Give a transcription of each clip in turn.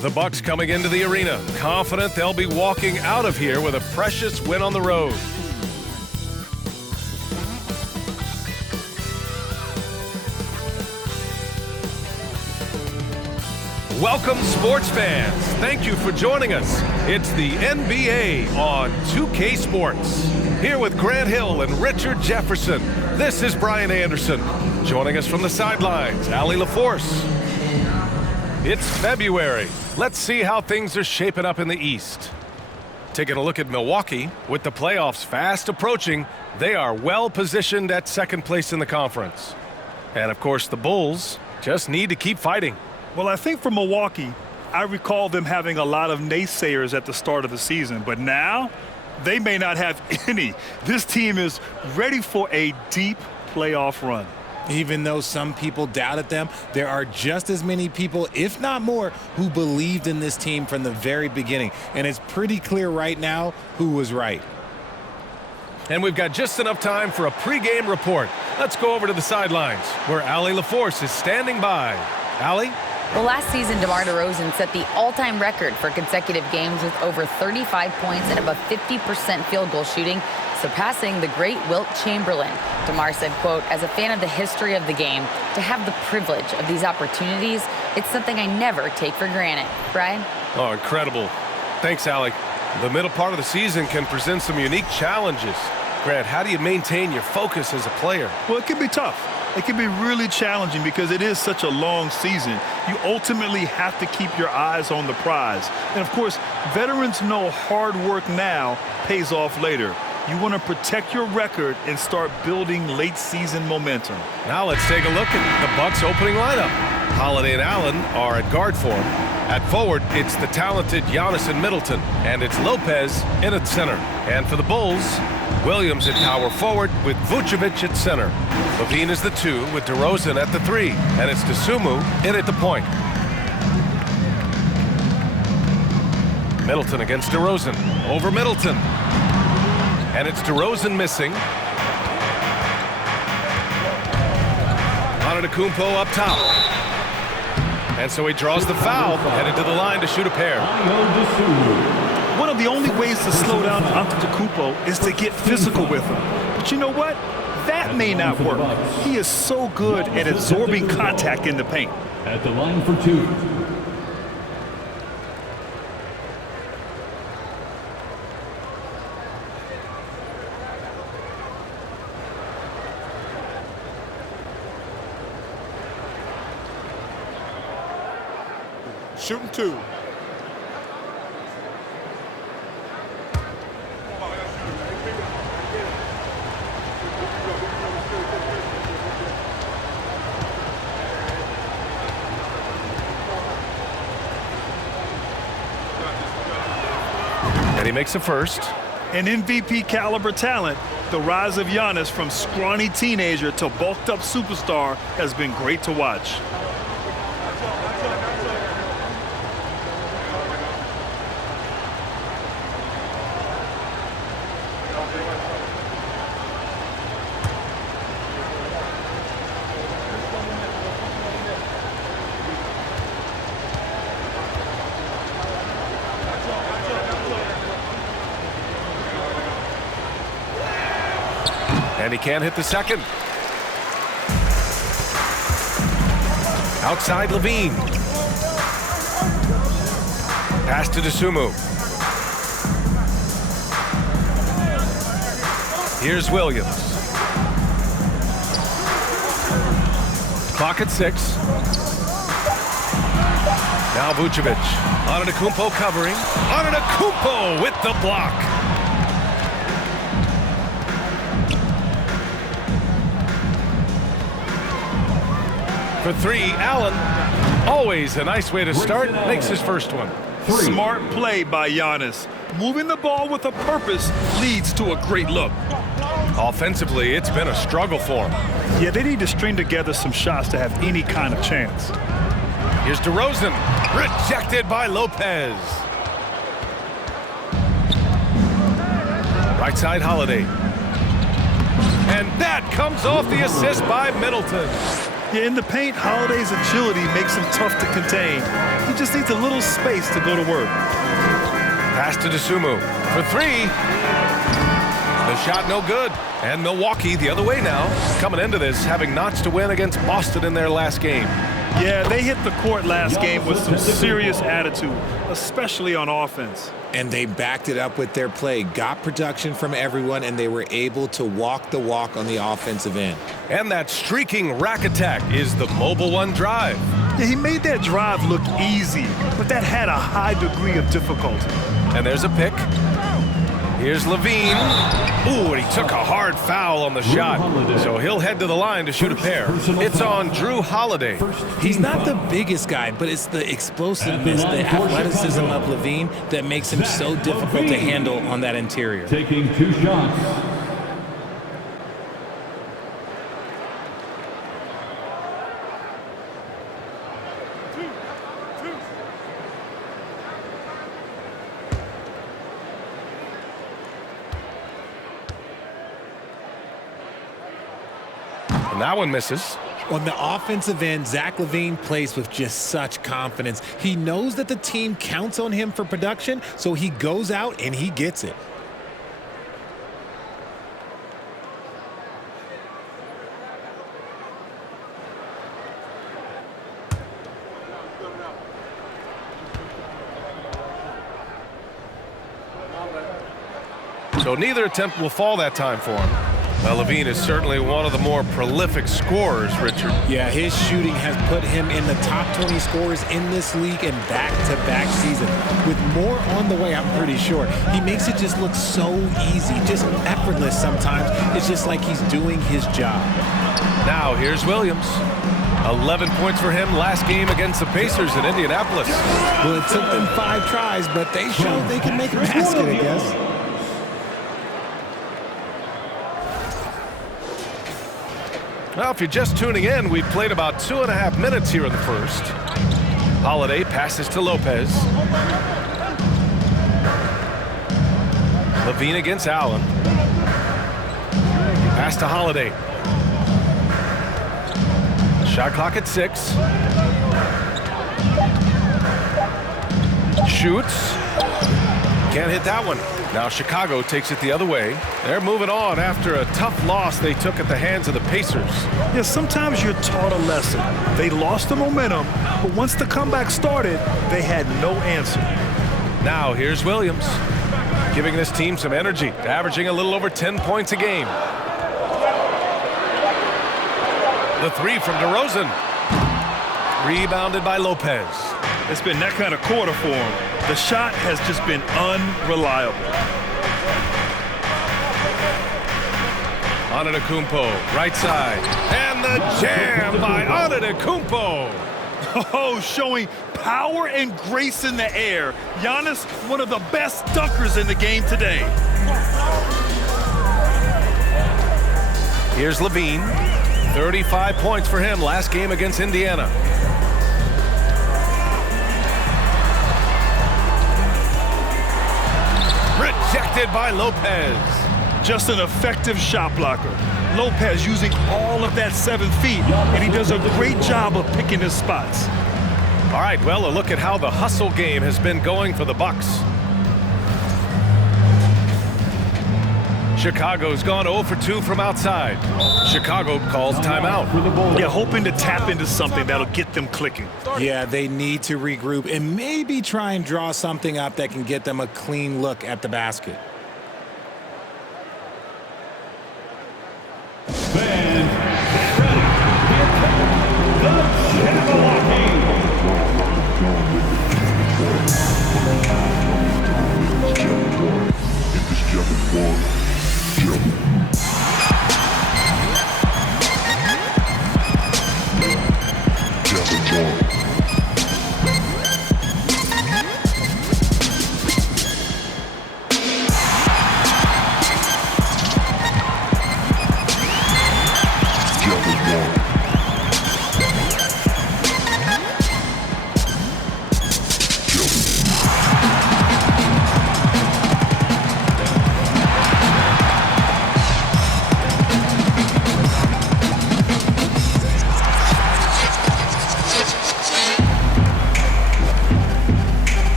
The Bucks coming into the arena, confident they'll be walking out of here with a precious win on the road. Welcome, sports fans. Thank you for joining us. It's the NBA on 2K Sports. Here with Grant Hill and Richard Jefferson, this is Brian Anderson. Joining us from the sidelines, Allie LaForce. It's February. Let's see how things are shaping up in the East. Taking a look at Milwaukee, with the playoffs fast approaching, they are well positioned at second place in the conference. And of course, the Bulls just need to keep fighting. Well, I think for Milwaukee, I recall them having a lot of naysayers at the start of the season, but now they may not have any. This team is ready for a deep playoff run. Even though some people doubted them, there are just as many people, if not more, who believed in this team from the very beginning. And it's pretty clear right now who was right. And we've got just enough time for a pregame report. Let's go over to the sidelines, where Allie LaForce is standing by. Allie? Well, last season, DeMar DeRozan set the all-time record for consecutive games with over 35 points and above 50% field goal shooting, surpassing the great Wilt Chamberlain. DeMar said, quote, "As a fan of the history of the game, to have the privilege of these opportunities, it's something I never take for granted." Brian? Oh, incredible. Thanks, Allie. The middle part of the season can present some unique challenges. Grant, how do you maintain your focus as a player? Well, it can be tough. It can be really challenging because it is such a long season. You ultimately have to keep your eyes on the prize. And, of course, veterans know hard work now pays off later. You want to protect your record and start building late-season momentum. Now let's take a look at the Bucks' opening lineup. Holiday and Allen are at guard form. At forward, it's the talented Giannis and Middleton, and it's Lopez in at center. And for the Bulls, Williams at power forward with Vucevic at center. LaVine is the 2 with DeRozan at the 3, and it's Dosunmu in at the point. Middleton against DeRozan. Over Middleton. And it's DeRozan missing. Antetokounmpo up top. And so he draws the foul, headed to the line to shoot a pair. One of the only ways to slow down Antetokounmpo is to get physical with him. But you know what? That may not work. He is so good at absorbing contact in the paint. At the line for 2. Shooting 2. And he makes a first. An MVP caliber talent, the rise of Giannis from scrawny teenager to bulked up superstar has been great to watch. And he can't hit the second. Outside LaVine. Pass to Dosunmu. Here's Williams. Clock at 6. Now Vucevic. Antetokounmpo covering. Antetokounmpo with the block. For 3, Allen. Always a nice way to start. Makes his first one. Smart play by Giannis. Moving the ball with a purpose leads to a great look. Offensively, it's been a struggle for him. Yeah, they need to string together some shots to have any kind of chance. Here's DeRozan. Rejected by Lopez. Right side, Holiday. And that comes off the assist by Middleton. Yeah, in the paint, Holiday's agility makes him tough to contain. He just needs a little space to go to work. Pass to Dosunmu for three. The shot no good. And Milwaukee the other way now, coming into this, having notched a win against Boston in their last game. Yeah, they hit the court last game with some serious attitude, especially on offense. And they backed it up with their play, got production from everyone, and they were able to walk the walk on the offensive end. And that streaking rack attack is the Mobile One drive. Yeah, he made that drive look easy, but that had a high degree of difficulty. And there's a pick. Here's LaVine. Ooh, and he took a hard foul on the shot. So he'll head to the line to shoot a pair. It's on Drew Holiday. He's not the biggest guy, but it's the explosiveness, the athleticism of LaVine that makes him so difficult to handle on that interior. Taking 2 shots. And that one misses. On the offensive end, Zach LaVine plays with just such confidence. He knows that the team counts on him for production, so he goes out and he gets it. So neither attempt will fall that time for him. Now, LaVine is certainly one of the more prolific scorers, Richard. Yeah, his shooting has put him in the top 20 scorers in this league in back-to-back seasons. With more on the way, I'm pretty sure. He makes it just look so easy, just effortless sometimes. It's just like he's doing his job. Now, here's Williams. 11 points for him last game against the Pacers in Indianapolis. Well, it took them 5 tries, but they showed they can make a basket, I guess. Well, if you're just tuning in, we've played about 2.5 minutes here in the first. Holiday passes to Lopez. LaVine against Allen. Pass to Holiday. Shot clock at 6. Shoots. Can't hit that one. Now Chicago takes it the other way. They're moving on after a tough loss they took at the hands of the Pacers. Yeah, sometimes you're taught a lesson. They lost the momentum, but once the comeback started, they had no answer. Now here's Williams, giving this team some energy, averaging a little over 10 points a game. The three from DeRozan. Rebounded by Lopez. It's been that kind of quarter for him. The shot has just been unreliable. Antetokounmpo, right side. And the jam by Antetokounmpo. Oh, showing power and grace in the air. Giannis, one of the best dunkers in the game today. Here's LaVine. 35 points for him last game against Indiana. Rejected by Lopez. Just an effective shot blocker. Lopez using all of that 7 feet, and he does a great job of picking his spots. All right, well, a look at how the hustle game has been going for the Bucks. Chicago's gone 0 for 2 from outside. Chicago calls timeout. Yeah, hoping to tap into something that'll get them clicking. Yeah, they need to regroup and maybe try and draw something up that can get them a clean look at the basket.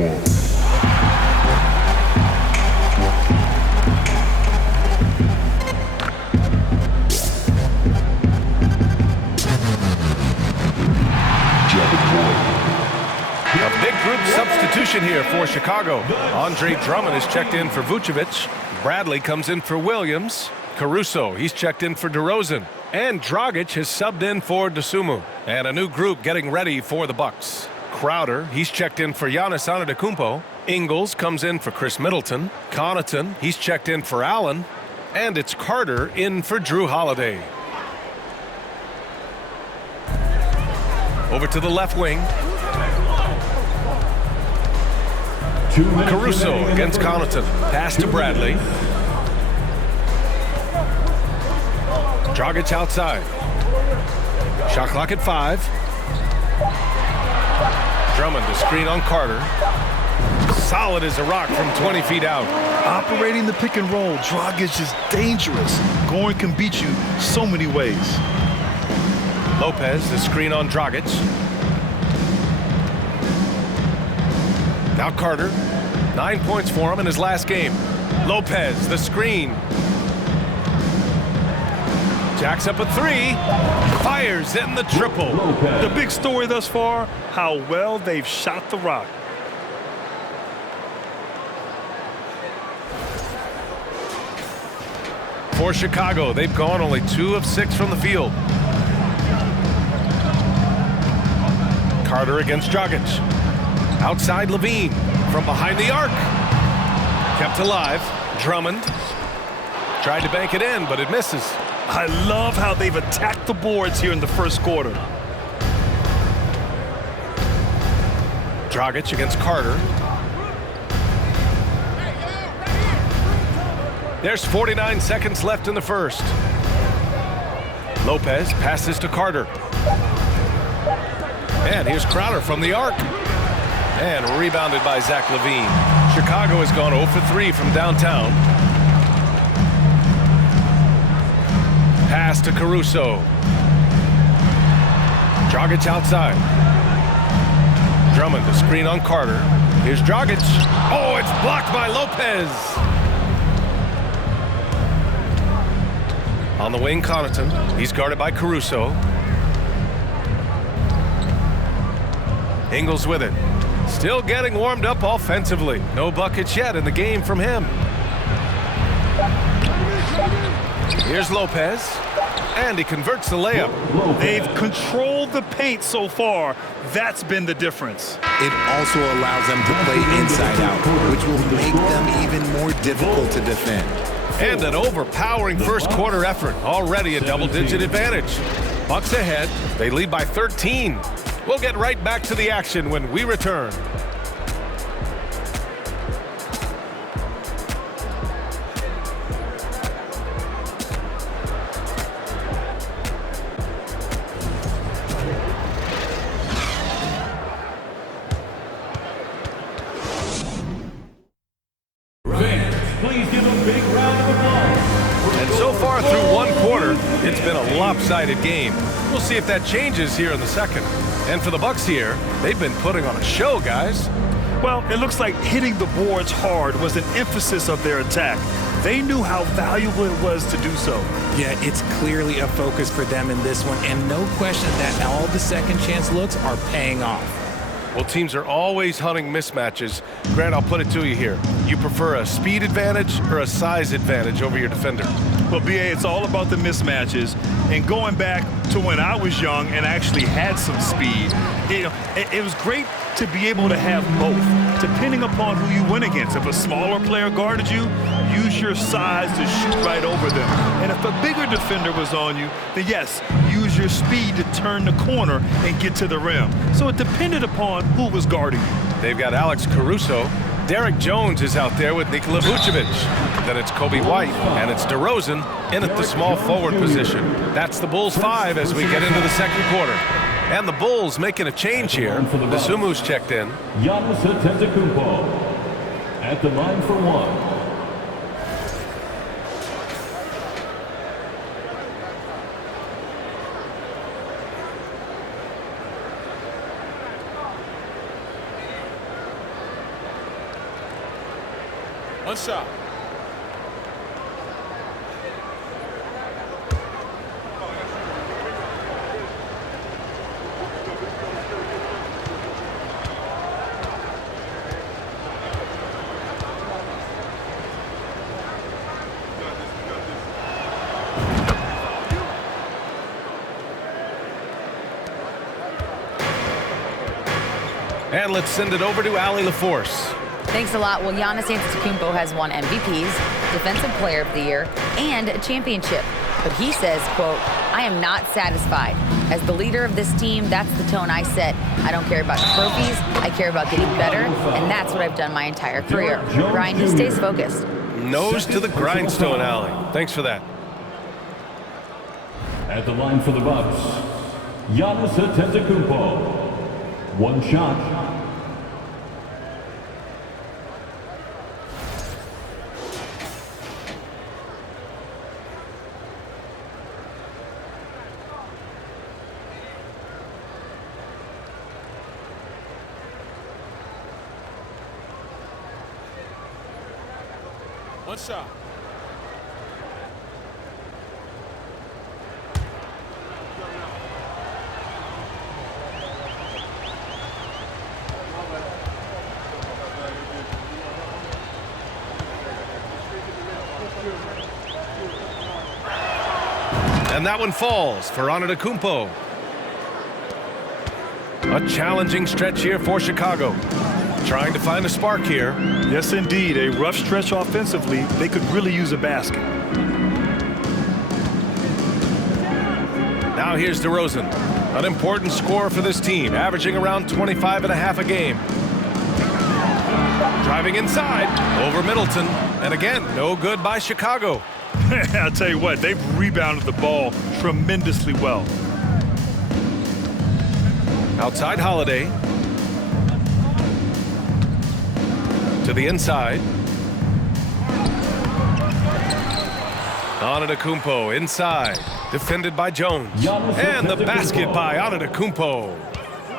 A big group substitution here for Chicago. Andre Drummond is checked in for Vucevic. Bradley comes in for Williams. Caruso, he's checked in for DeRozan. And Dragic has subbed in for Dosunmu. And a new group getting ready for the Bucks. Crowder, he's checked in for Giannis Antetokounmpo. Ingles comes in for Chris Middleton. Connaughton, he's checked in for Allen. And it's Carter in for Drew Holiday. Over to the left wing. Caruso against Connaughton. Pass to Bradley. Dragic outside. Shot clock at 5. Drummond to screen on Carter. Solid as a rock from 20 feet out. Operating the pick and roll, Dragic is dangerous. Goran can beat you so many ways. Lopez, the screen on Dragic. Now Carter, 9 points for him in his last game. Lopez, the screen. Jacks up a 3, fires in the triple. The big story thus far, how well they've shot the rock. For Chicago, they've gone only 2 of 6 from the field. Carter against Dragic. Outside LaVine from behind the arc. Kept alive. Drummond tried to bank it in, but it misses. I love how they've attacked the boards here in the first quarter. Dragic against Carter. There's 49 seconds left in the first. Lopez passes to Carter. And here's Crowder from the arc. And rebounded by Zach LaVine. Chicago has gone 0 for 3 from downtown. Pass to Caruso. Dragic outside. Drummond to screen on Carter. Here's Dragic. Oh, it's blocked by Lopez. On the wing, Connaughton. He's guarded by Caruso. Ingles with it. Still getting warmed up offensively. No buckets yet in the game from him. Here's Lopez. And he converts the layup. They've controlled the paint so far. That's been the difference. It also allows them to play inside out, which will make them even more difficult to defend. And an overpowering first quarter effort. Already a double-digit advantage. Bucks ahead. They lead by 13. We'll get right back to the action when we return. Please give a big round of applause. And so far through one quarter, it's been a lopsided game. We'll see if that changes here in the second. And for the Bucks here, they've been putting on a show, guys. Well, it looks like hitting the boards hard was an emphasis of their attack. They knew how valuable it was to do so. Yeah, it's clearly a focus for them in this one, and no question that all the second chance looks are paying off. Well, teams are always hunting mismatches. Grant, I'll put it to you here. You prefer a speed advantage or a size advantage over your defender? Well, BA, it's all about the mismatches. And going back to when I was young and actually had some speed, it was great to be able to have both, depending upon who you went against. If a smaller player guarded you, use your size to shoot right over them. And if a bigger defender was on you, then yes, use your speed to turn the corner and get to the rim. So it depended upon who was guarding you. They've got Alex Caruso. Derek Jones is out there with Nikola Vucevic. Then it's Kobe White, and it's DeRozan in at the small forward position. That's the Bulls 5 as we get into the second quarter. And the Bulls making a change here. Dosunmu's checked in. Giannis Antetokounmpo at the line for one. One shot. And let's send it over to Allie LaForce. Thanks a lot. Well, Giannis Antetokounmpo has won MVPs, Defensive Player of the Year, and a championship. But he says, quote, I am not satisfied. As the leader of this team, that's the tone I set. I don't care about trophies. I care about getting better, and that's what I've done my entire career. Brian, he stays focused. Nose to the grindstone, Allie. Thanks for that. At the line for the Bucks, Giannis Antetokounmpo. One shot. One shot. And that one falls for Antetokounmpo. A challenging stretch here for Chicago. Trying to find a spark here. Yes, indeed. A rough stretch offensively. They could really use a basket. Now here's DeRozan. An important scorer for this team, averaging around 25 and a half a game. Driving inside over Middleton. And again, no good by Chicago. I'll tell you what, they've rebounded the ball tremendously well. Outside Holiday. To the inside. Antetokounmpo inside. Defended by Jones. And the basket by Antetokounmpo.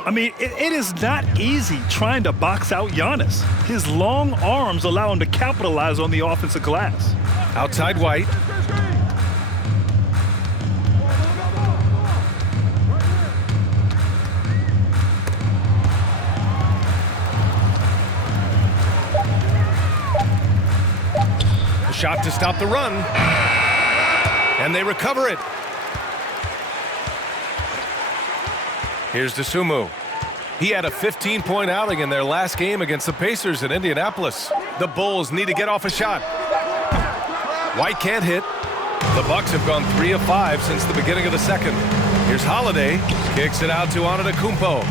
I mean, it is not easy trying to box out Giannis. His long arms allow him to capitalize on the offensive glass. Outside White. A shot to stop the run. And they recover it. Here's DeSumo. He had a 15-point outing in their last game against the Pacers in Indianapolis. The Bulls need to get off a shot. White can't hit. The Bucks have gone 3 of 5 since the beginning of the second. Here's Holiday. Kicks it out to Antetokounmpo.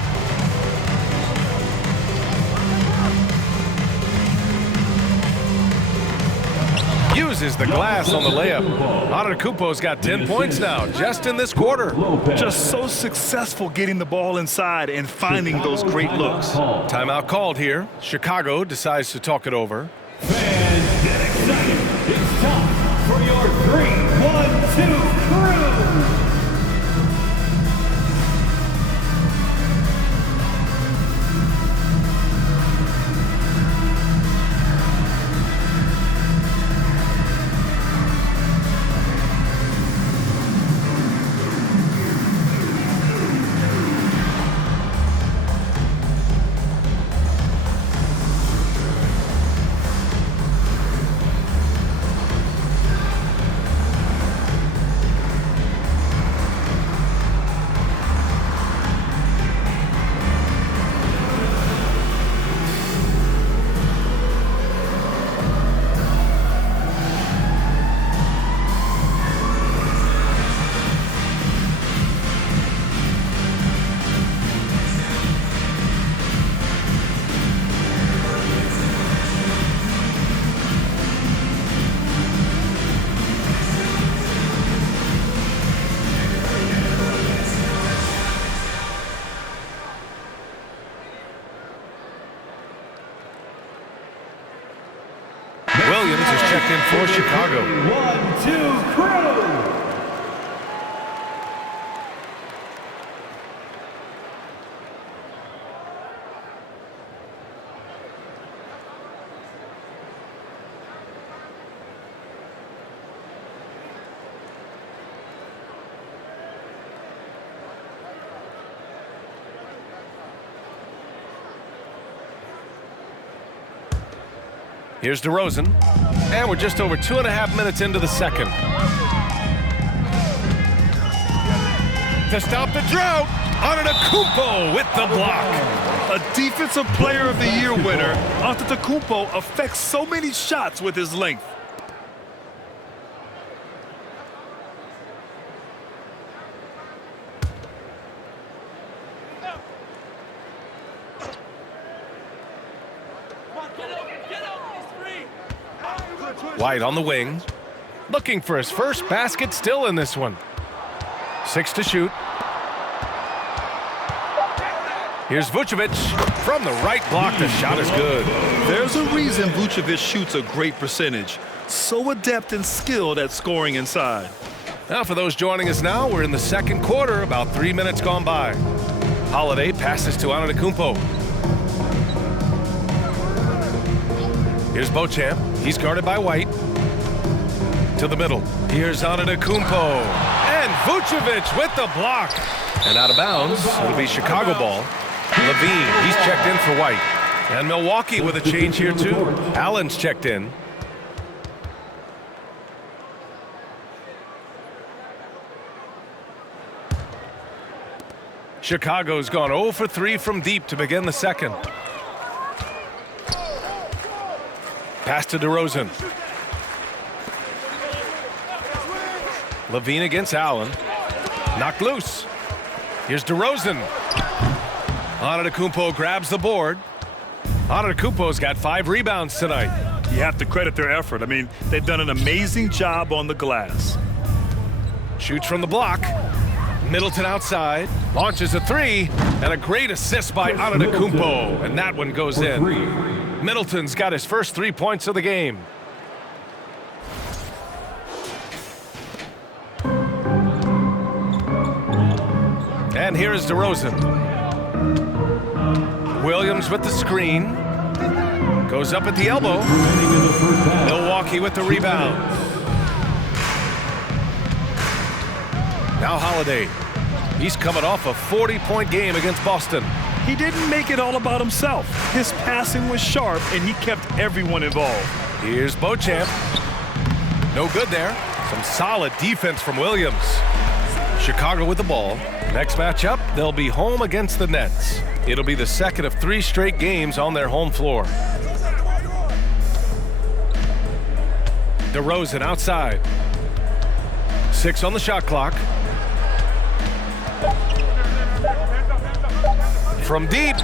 Uses the glass on the layup. Antetokounmpo's got 10 points now, just in this quarter. Just so successful getting the ball inside and finding those great looks. Timeout called here. Chicago decides to talk it over. Fans, get excited. It's time for your 3-1-2 crew. Williams is checked in for Chicago. 1-2 crew. Here's DeRozan. And we're just over 2.5 minutes into the second. To stop the drought, Antetokounmpo with the block. A Defensive Player of the Year winner, Antetokounmpo affects so many shots with his length. White on the wing, looking for his first basket still in this one. 6 to shoot. Here's Vucevic from the right block. The shot is good. There's a reason Vucevic shoots a great percentage. So adept and skilled at scoring inside. Now for those joining us now, we're in the second quarter, about 3 minutes gone by. Holiday passes to Antetokounmpo. Here's Beauchamp. He's guarded by White. To the middle. Here's Antetokounmpo. And Vucevic with the block. And out of bounds. It'll be Chicago ball. LaVine, he's checked in for White. And Milwaukee with a change here too. Allen's checked in. Chicago's gone 0 for 3 from deep to begin the second. Pass to DeRozan. LaVine against Allen. Knocked loose. Here's DeRozan. Antetokounmpo grabs the board. Antetokounmpo's got 5 rebounds tonight. You have to credit their effort. I mean, they've done an amazing job on the glass. Shoots from the block. Middleton outside. Launches a 3. And a great assist by Antetokounmpo. And that one goes in. Middleton's got his first 3 points of the game. And here is DeRozan. Williams with the screen. Goes up at the elbow. Milwaukee with the rebound. Now Holiday. He's coming off a 40-point game against Boston. He didn't make it all about himself. His passing was sharp, and he kept everyone involved. Here's Beauchamp. No good there. Some solid defense from Williams. Chicago with the ball. Next matchup, they'll be home against the Nets. It'll be the second of 3 straight games on their home floor. DeRozan outside. 6 on the shot clock. From deep.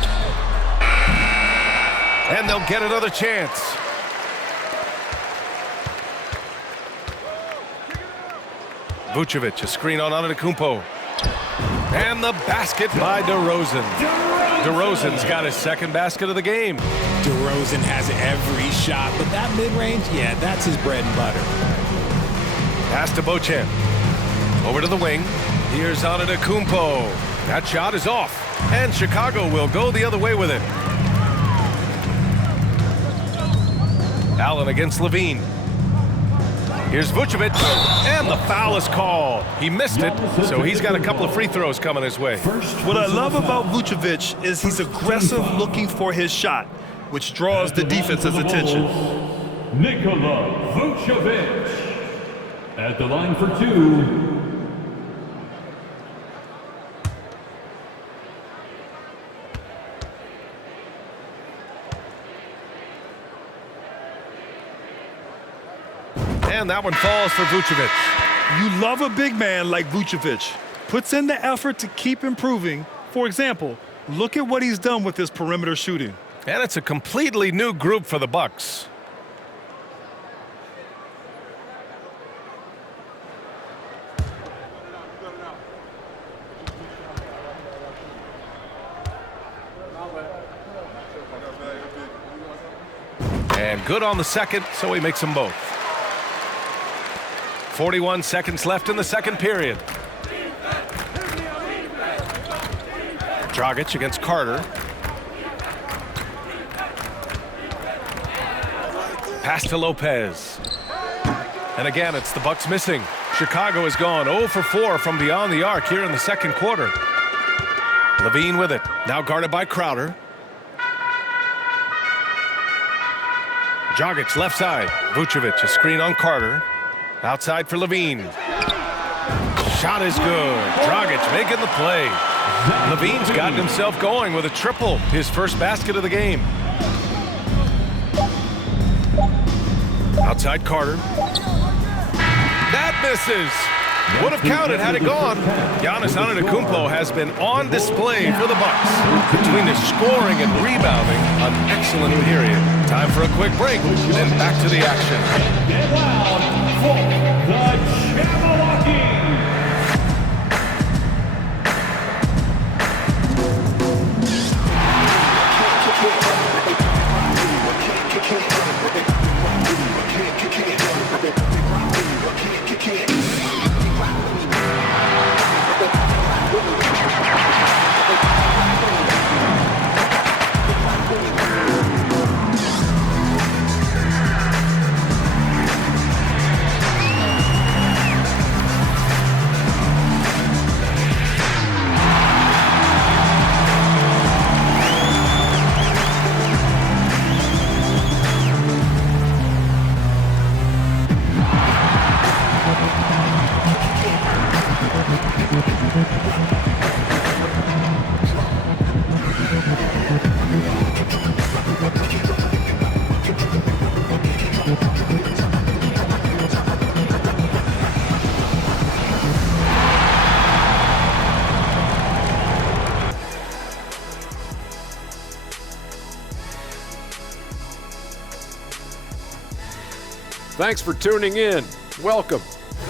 And they'll get another chance. Vucevic, a screen on Antetokounmpo. And the basket by DeRozan. DeRozan's got his second basket of the game. DeRozan has every shot, but that mid-range, yeah, that's his bread and butter. Pass to Beauchamp. Over to the wing. Here's Antetokounmpo. That shot is off. And Chicago will go the other way with it. Allen against LaVine. Here's Vucevic, and the foul is called. He missed it, so he's got a couple of free throws coming his way. What I love about Vucevic is he's aggressive looking for his shot, which draws the defense's attention. Nikola Vucevic at the line for 2. And that one falls for Vucevic. You love a big man like Vucevic. Puts in the effort to keep improving. For example, look at what he's done with his perimeter shooting. And it's a completely new group for the Bucks. And good on the second, so he makes them both. 41 seconds left in the second period. Dragic against Carter. Pass to Lopez. And again, it's the Bucks missing. Chicago has gone 0 for 4 from beyond the arc here in the second quarter. LaVine with it. Now guarded by Crowder. Dragic left side. Vucevic, a screen on Carter. Outside for LaVine. Shot is good. Dragic making the play. LaVine's gotten himself going with a triple, his first basket of the game. Outside Carter. That misses. Would have counted had it gone. Giannis Antetokounmpo has been on display for the Bucks. Between the scoring and rebounding, an excellent period. Time for a quick break, then back to the action. Get loud for the Jabberwocky. Thanks for tuning in. Welcome.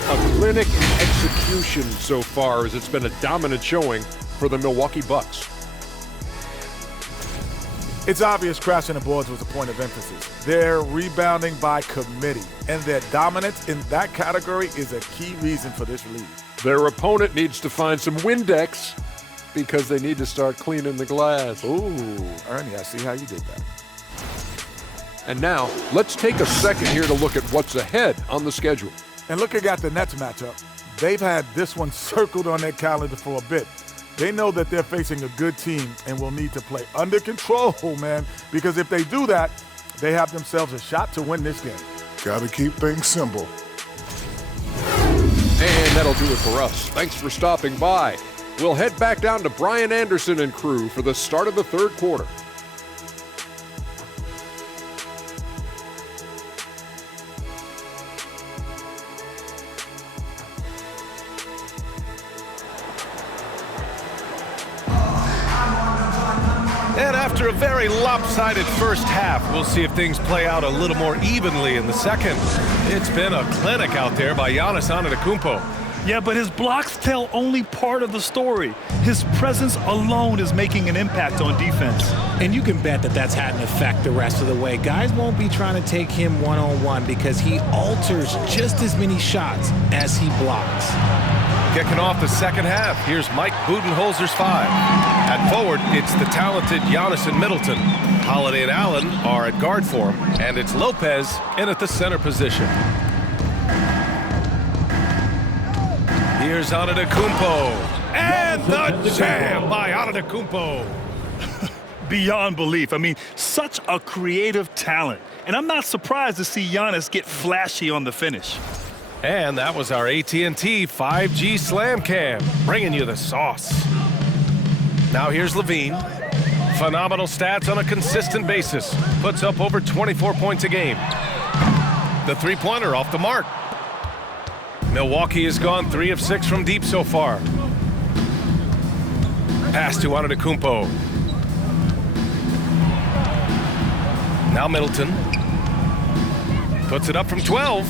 A clinic in execution so far, as it's been a dominant showing for the Milwaukee Bucks. It's obvious crashing the boards was a point of emphasis. They're rebounding by committee, and their dominance in that category is a key reason for this lead. Their opponent needs to find some Windex because they need to start cleaning the glass. Ooh, Ernie, I see how you did that. And now, let's take a second here to look at what's ahead on the schedule. And looking at the Nets matchup, they've had this one circled on their calendar for a bit. They know that they're facing a good team and will need to play under control, man, because if they do that, they have themselves a shot to win this game. Gotta keep things simple. And that'll do it for us. Thanks for stopping by. We'll head back down to Brian Anderson and crew for the start of the third quarter. And after a very lopsided first half, we'll see if things play out a little more evenly in the second. It's been a clinic out there by Giannis Antetokounmpo. Yeah, but his blocks tell only part of the story. His presence alone is making an impact on defense. And you can bet that that's had an effect the rest of the way. Guys won't be trying to take him one-on-one because he alters just as many shots as he blocks. Kicking off the second half, here's Mike Budenholzer's five. At forward, it's the talented Giannis and Middleton. Holiday and Allen are at guard for him, and it's Lopez in at the center position. Here's Antetokounmpo, and the jam by Antetokounmpo. Beyond belief. I mean, such a creative talent. And I'm not surprised to see Giannis get flashy on the finish. And that was our AT&T 5G Slam Cam, bringing you the sauce. Now here's LaVine. Phenomenal stats on a consistent basis. Puts up over 24 points a game. The three-pointer off the mark. Milwaukee has gone 3 of 6 from deep so far. Pass to Antetokounmpo. Now Middleton. Puts it up from 12.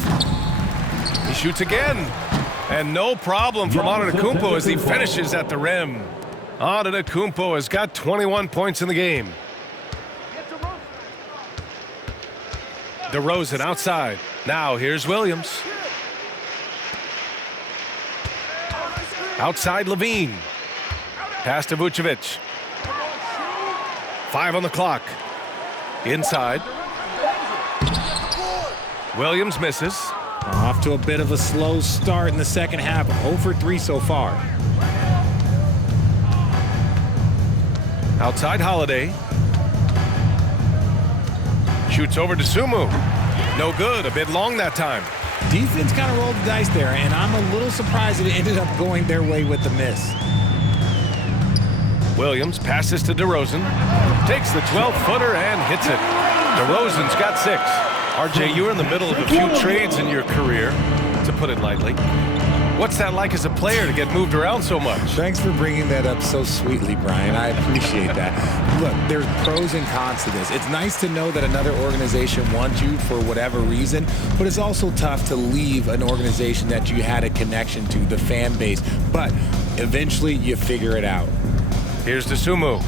He shoots again. And no problem from Antetokounmpo as he finishes at the rim. Antetokounmpo has got 21 points in the game. DeRozan outside. Now here's Williams. Outside LaVine. Pass to Vucevic. 5 on the clock. Inside. Williams misses. Off to a bit of a slow start in the second half. 0 for 3 so far. Outside Holiday. Shoots over to Sumu. No good, a bit long that time. Defense kind of rolled the dice there, and I'm a little surprised it ended up going their way with the miss. Williams passes to DeRozan. Takes the 12-footer and hits it. DeRozan's got 6. RJ, you're in the middle of a few trades in your career, to put it lightly. What's that like as a player to get moved around so much? Thanks for bringing that up so sweetly, Brian. I appreciate that. Look, there's pros and cons to this. It's nice to know that another organization wants you for whatever reason, but it's also tough to leave an organization that you had a connection to, the fan base. But eventually you figure it out. Here's Sumu.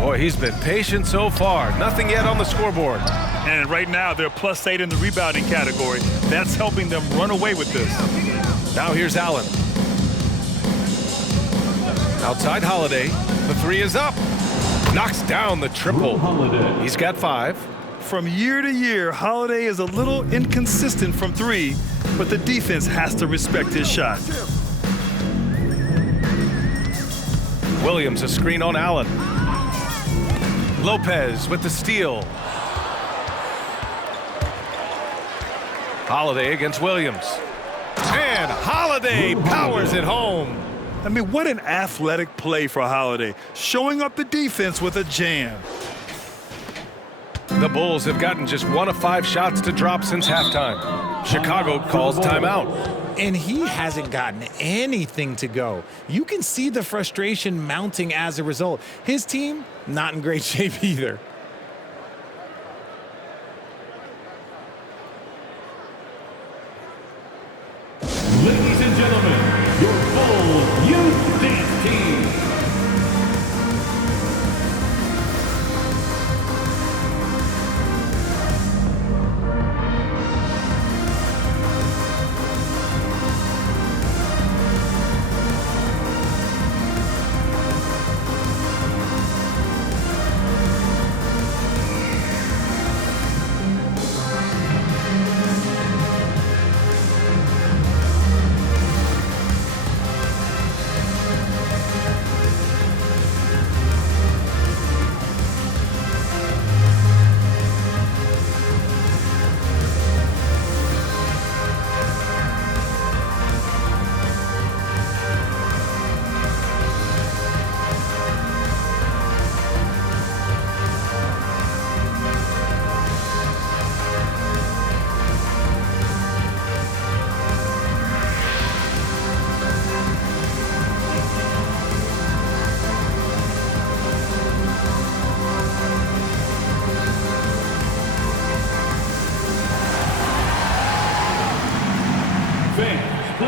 Boy, he's been patient so far. Nothing yet on the scoreboard. And right now, they're +8 in the rebounding category. That's helping them run away with this. Now here's Allen. Outside Holiday. The 3 is up. Knocks down the triple. He's got 5. From year to year, Holiday is a little inconsistent from 3, but the defense has to respect his shot. Williams a screen on Allen. Lopez with the steal. Holiday against Williams. And Holiday powers it home. I mean, what an athletic play for Holiday, showing up the defense with a jam. The Bulls have gotten just 1 of 5 shots to drop since halftime. Chicago calls timeout. And he hasn't gotten anything to go. You can see the frustration mounting as a result. His team, not in great shape either. Ladies and gentlemen, your Bulls Youth Dance Team.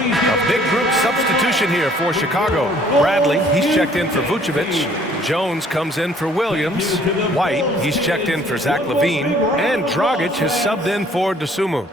A big group substitution here for Chicago. Bradley, he's checked in for Vucevic. Jones comes in for Williams. White, he's checked in for Zach LaVine. And Dragic has subbed in for Dosunmu.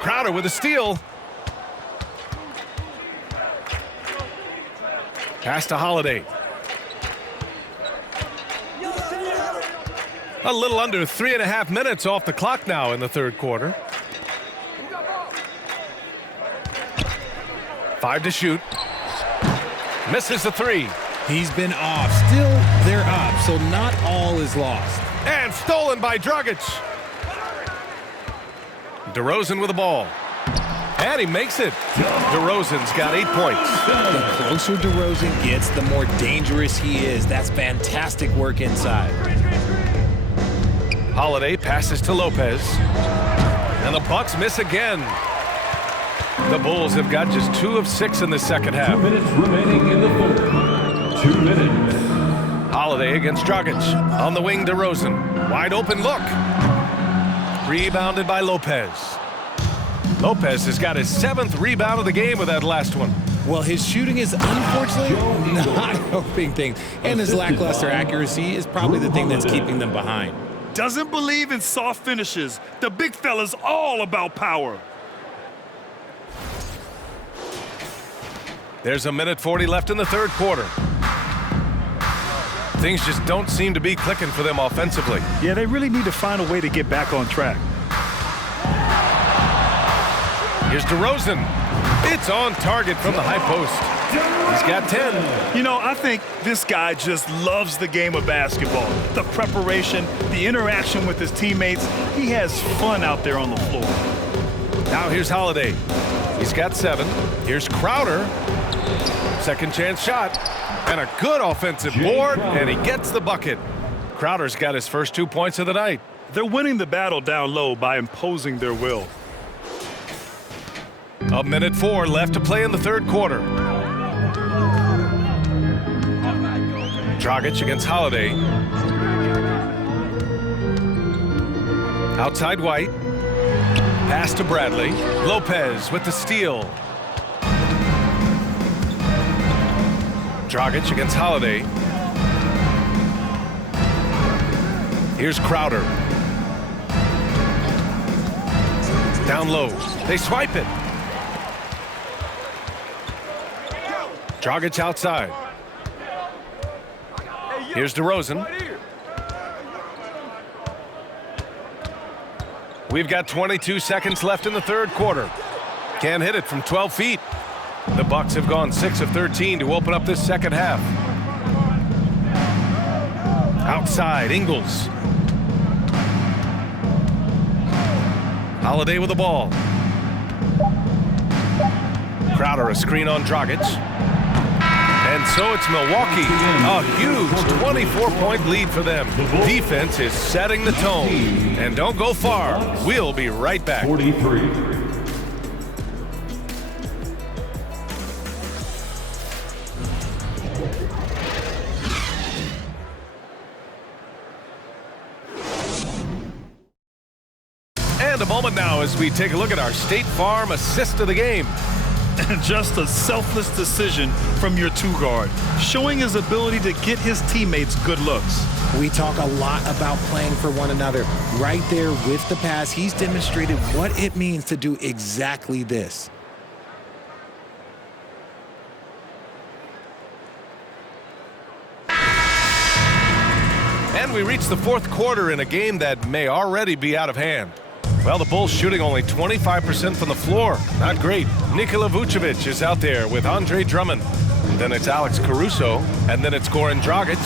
Crowder with a steal. Pass to Holiday. A little under 3.5 minutes off the clock now in the third quarter. 5 to shoot. Misses the 3. He's been off. Still, they're up, so not all is lost. And stolen by Dragic. DeRozan with the ball. And he makes it. DeRozan's got 8 points. The closer DeRozan gets, the more dangerous he is. That's fantastic work inside. Holiday passes to Lopez. And the Bucks miss again. The Bulls have got just 2 of 6 in the second half. 2 minutes remaining in the third. 2 minutes. Holiday against Dragic. On the wing, DeRozan. Wide open look. Rebounded by Lopez. Lopez has got his 7th rebound of the game with that last one. Well, his shooting is unfortunately not helping things. And his lackluster accuracy is probably the thing that's keeping them behind. Doesn't believe in soft finishes. The big fella's all about power. There's a minute 40 left in the third quarter. Things just don't seem to be clicking for them offensively. Yeah, they really need to find a way to get back on track. Here's DeRozan. It's on target from the high post. He's got 10. You know, I think this guy just loves the game of basketball. The preparation, the interaction with his teammates. He has fun out there on the floor. Now here's Holiday. He's got 7. Here's Crowder. Second chance shot. And a good offensive board, and he gets the bucket. Crowder's got his first 2 points of the night. They're winning the battle down low by imposing their will. A minute 4 left to play in the third quarter. Dragic against Holiday. Outside White. Pass to Bradley. Lopez with the steal. Dragic against Holiday. Here's Crowder. Down low. They swipe it. Dragic outside. Here's DeRozan. We've got 22 seconds left in the third quarter. Can't hit it from 12 feet. The Bucks have gone 6 of 13 to open up this second half. Outside, Ingles. Holiday with the ball. Crowder a screen on Dragic. And so it's Milwaukee. A huge 24-point lead for them. Defense is setting the tone. And don't go far. We'll be right back. 43. And a moment now as we take a look at our State Farm assist of the game. And just a selfless decision from your two-guard, showing his ability to get his teammates good looks. We talk a lot about playing for one another. Right there with the pass, he's demonstrated what it means to do exactly this. And we reach the fourth quarter in a game that may already be out of hand. Well, the Bulls shooting only 25% from the floor. Not great. Nikola Vucevic is out there with Andre Drummond. Then it's Alex Caruso, and then it's Goran Dragic,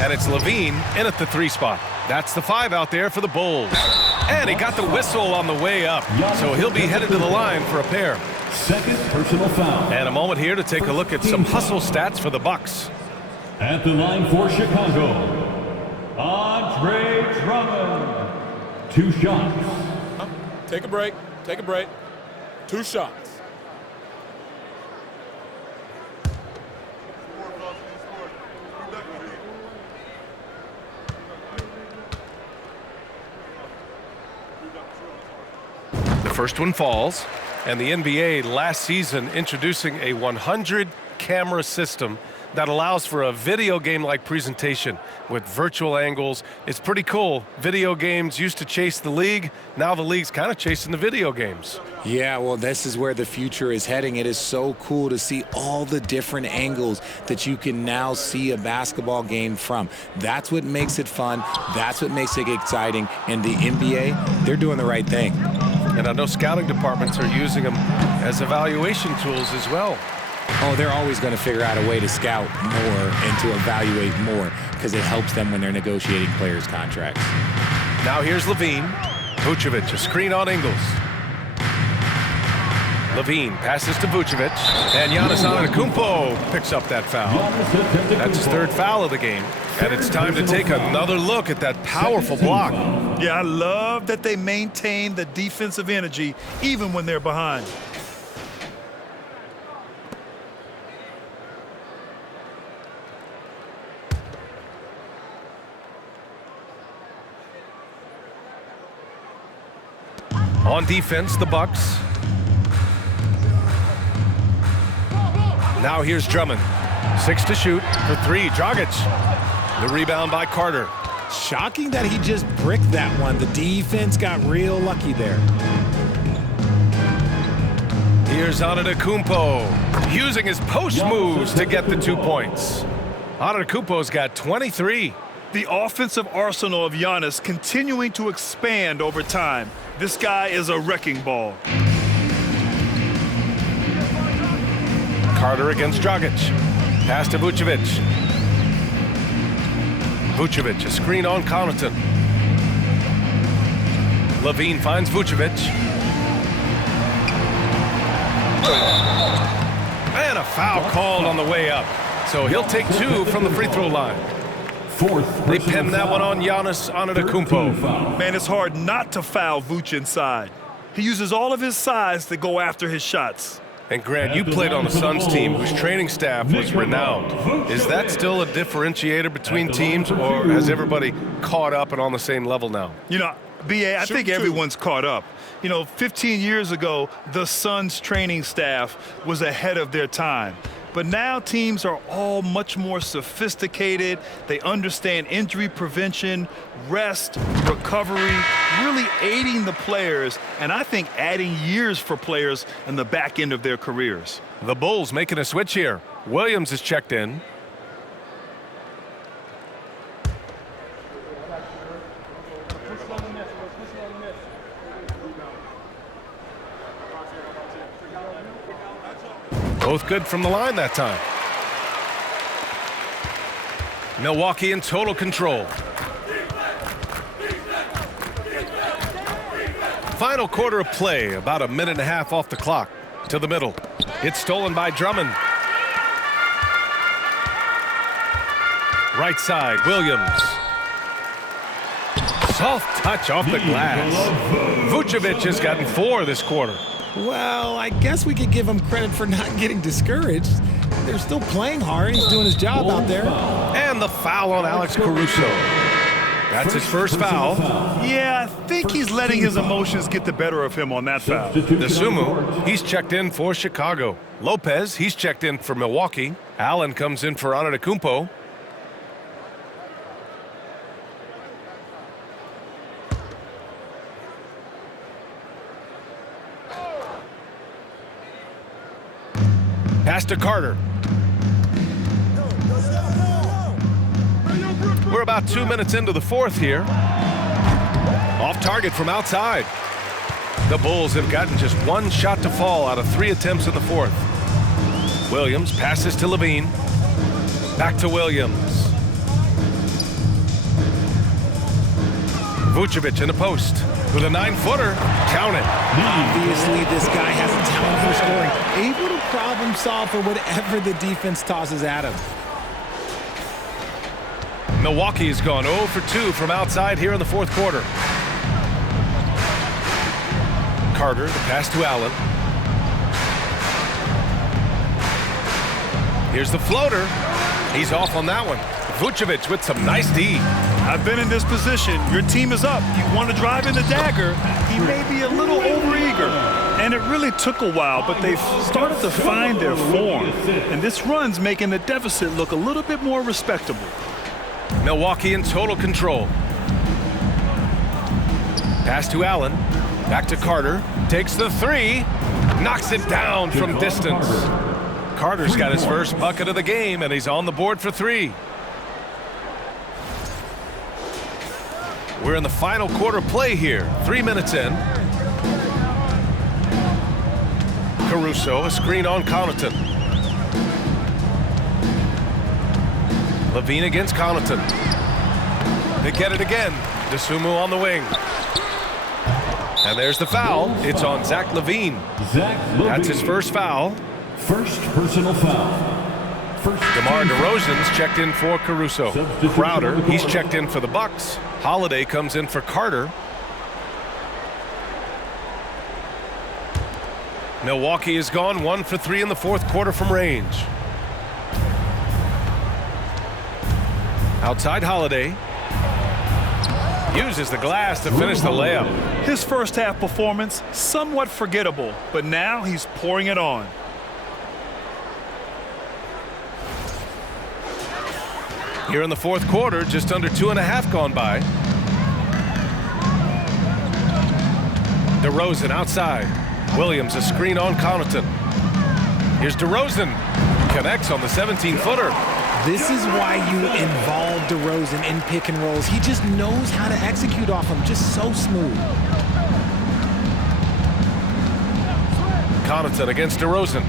and it's LaVine in at the 3 spot. That's the 5 out there for the Bulls. And he got the whistle on the way up, so he'll be headed to the line for a pair. Second personal foul. And a moment here to take a look at some hustle stats for the Bucks. At the line for Chicago, Andre Drummond. 2 shots. Take a break. Take a break. 2 shots. The first one falls, and the NBA last season introducing a 100-camera system that allows for a video game-like presentation with virtual angles. It's pretty cool. Video games used to chase the league. Now the league's kind of chasing the video games. Yeah, well, this is where the future is heading. It is so cool to see all the different angles that you can now see a basketball game from. That's what makes it fun. That's what makes it exciting. And the NBA, they're doing the right thing. And I know scouting departments are using them as evaluation tools as well. Oh, they're always going to figure out a way to scout more and to evaluate more because it helps them when they're negotiating players' contracts. Now here's LaVine. Vucevic, a screen on Ingles. LaVine passes to Vucevic, and Giannis Antetokounmpo picks up that foul. That's his 3rd foul of the game, and it's time to take another look at that powerful block. Yeah, I love that they maintain the defensive energy even when they're behind. On defense, the Bucks. Now here's Drummond. 6 to shoot for 3. Dragic. The rebound by Carter. Shocking that he just bricked that one. The defense got real lucky there. Here's Antetokounmpo using his post moves to get the 2 points. Antetokounmpo's got 23. The offensive arsenal of Giannis continuing to expand over time. This guy is a wrecking ball. Carter against Dragic. Pass to Vucevic. Vucevic, a screen on Connaughton. LaVine finds Vucevic. And a foul called on the way up. So he'll take 2 from the free throw line. They pin that one on Giannis Antetokounmpo. Man, it's hard not to foul Vooch inside. He uses all of his size to go after his shots. And Grant, you played on the Suns team whose training staff was renowned. Is that still a differentiator between teams, or has everybody caught up and on the same level now? You know, B.A., I think everyone's caught up. You know, 15 years ago, the Suns training staff was ahead of their time. But now teams are all much more sophisticated. They understand injury prevention, rest, recovery, really aiding the players, and I think adding years for players in the back end of their careers. The Bulls making a switch here. Williams is checked in. Both good from the line that time. Milwaukee in total control. Final quarter of play, about a minute and a half off the clock. To the middle. It's stolen by Drummond. Right side, Williams. Soft touch off the glass. Vucevic has gotten 4 this quarter. Well, I guess we could give him credit for not getting discouraged. They're still playing hard. He's doing his job out there. And the foul on Alex Caruso. That's his first foul. Yeah, I think he's letting his emotions get the better of him on that foul. Dosunmu, he's checked in for Chicago. Lopez, he's checked in for Milwaukee. Allen comes in for Antetokounmpo. Pass to Carter. We're about 2 minutes into the fourth here. Off target from outside. The Bulls have gotten just 1 shot to fall out of 3 attempts in the fourth. Williams passes to LaVine. Back to Williams. Vucevic in the post with a 9-footer. Count it. Obviously, this guy has a talent for scoring. Able to problem solve for whatever the defense tosses at him. Milwaukee has gone 0 for 2 from outside here in the fourth quarter. Carter, the pass to Allen. Here's the floater. He's off on that one. Vucevic with some nice D. I've been in this position. Your team is up. You want to drive in the dagger. He may be a little overeager. And it really took a while, but they've started to find their form. And this run's making the deficit look a little bit more respectable. Milwaukee in total control. Pass to Allen. Back to Carter. Takes the 3. Knocks it down from distance. Carter's got his first bucket of the game, and he's on the board for 3. We're in the final quarter play here. 3 minutes in. Caruso, a screen on Connaughton. LaVine against Connaughton. They get it again. Dosunmu on the wing. And there's the foul. It's on Zach LaVine. That's his first foul. First personal foul. DeMar DeRozan's checked in for Caruso. Crowder, he's checked in for the Bucks. Holiday comes in for Carter. Milwaukee has gone 1 for 3 in the fourth quarter from range. Outside Holiday. Uses the glass to finish the layup. His first half performance, somewhat forgettable, but now he's pouring it on. Here in the fourth quarter, just under 2.5 gone by. DeRozan outside. Williams a screen on Connaughton. Here's DeRozan. Connects on the 17-footer. This is why you involve DeRozan in pick and rolls. He just knows how to execute off them, just so smooth. Connaughton against DeRozan.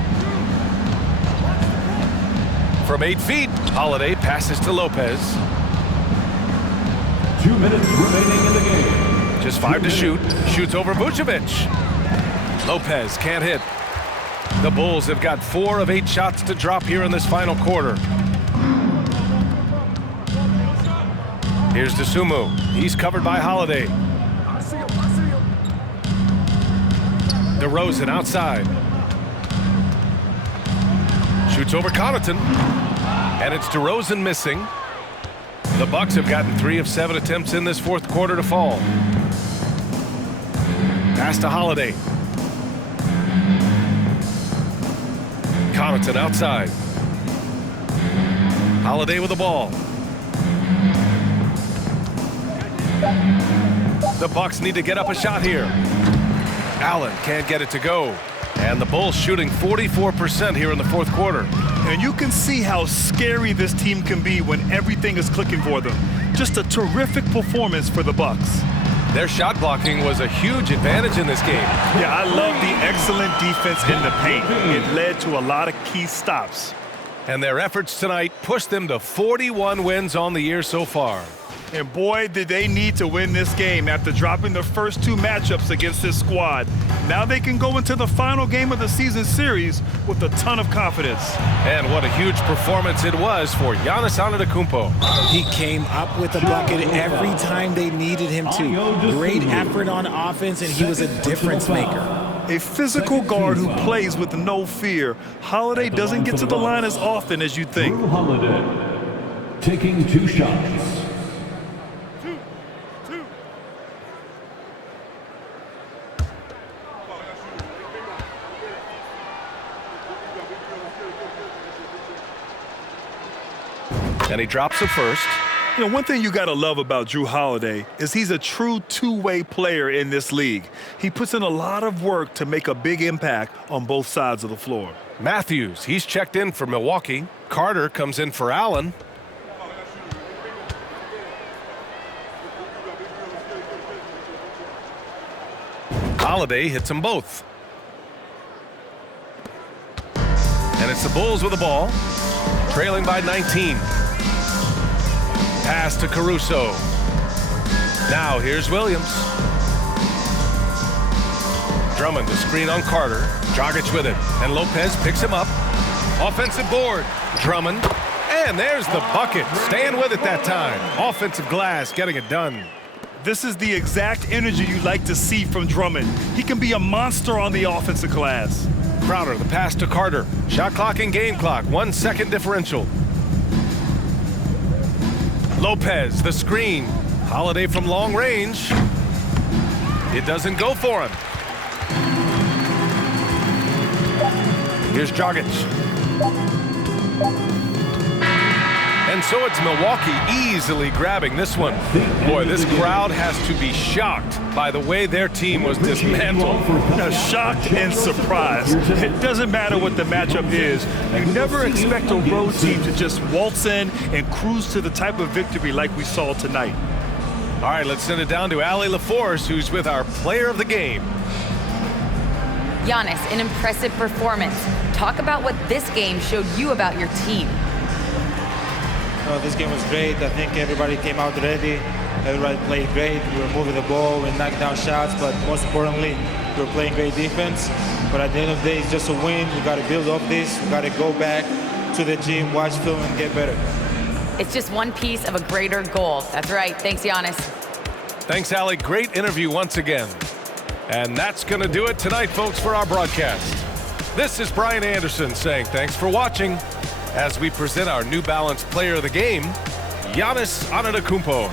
From 8 feet, Holiday passes to Lopez. 2 minutes remaining in the game. Just 5 to shoot. Shoots over Vucevic. Lopez can't hit. The Bulls have got 4 of 8 shots to drop here in this final quarter. Here's Dosunmu. He's covered by Holiday. DeRozan outside. Shoots over Connaughton. And it's DeRozan missing. The Bucks have gotten 3 of 7 attempts in this fourth quarter to fall. Pass to Holiday. Connaughton outside. Holiday with the ball. The Bucks need to get up a shot here. Allen can't get it to go. And the Bulls shooting 44% here in the fourth quarter. And you can see how scary this team can be when everything is clicking for them. Just a terrific performance for the Bucks. Their shot blocking was a huge advantage in this game. Yeah, I love the excellent defense in the paint. It led to a lot of key stops. And their efforts tonight pushed them to 41 wins on the year so far. And boy, did they need to win this game after dropping the first 2 matchups against this squad. Now they can go into the final game of the season series with a ton of confidence. And what a huge performance it was for Giannis Antetokounmpo. He came up with a bucket every time they needed him to. Great effort on offense, and he was a difference maker. A physical guard who plays with no fear. Holiday doesn't get to the line as often as you think. Holiday taking 2 shots. And he drops the first. You know, one thing you got to love about Jrue Holiday is he's a true two-way player in this league. He puts in a lot of work to make a big impact on both sides of the floor. Matthews, he's checked in for Milwaukee. Carter comes in for Allen. Holiday hits them both. And it's the Bulls with the ball, trailing by 19. Pass to Caruso. Now here's Williams. Drummond to screen on Carter. Dragic with it. And Lopez picks him up. Offensive board. Drummond. And there's the bucket. Staying with it that time. Offensive glass getting it done. This is the exact energy you like to see from Drummond. He can be a monster on the offensive glass. Crowder, the pass to Carter. Shot clock and game clock. 1 second differential. Lopez, the screen. Holiday from long range. It doesn't go for him. Here's Dragic. And so it's Milwaukee easily grabbing this one. Boy, this crowd has to be shocked by the way their team was dismantled. Shocked and surprised. It doesn't matter what the matchup is. You never expect a road team to just waltz in and cruise to the type of victory like we saw tonight. All right, let's send it down to Allie LaForce, who's with our player of the game. Giannis, an impressive performance. Talk about what this game showed you about your team. This game was great. I think everybody came out ready. Everybody played great. We were moving the ball, we knocked down shots, but most importantly, we were playing great defense. But at the end of the day, it's just a win. We got to build off this. We got to go back to the gym, watch film, and get better. It's just one piece of a greater goal. That's right. Thanks, Giannis. Thanks, Allie. Great interview once again. And that's going to do it tonight, folks, for our broadcast. This is Brian Anderson saying thanks for watching as we present our New Balance Player of the Game, Giannis Antetokounmpo.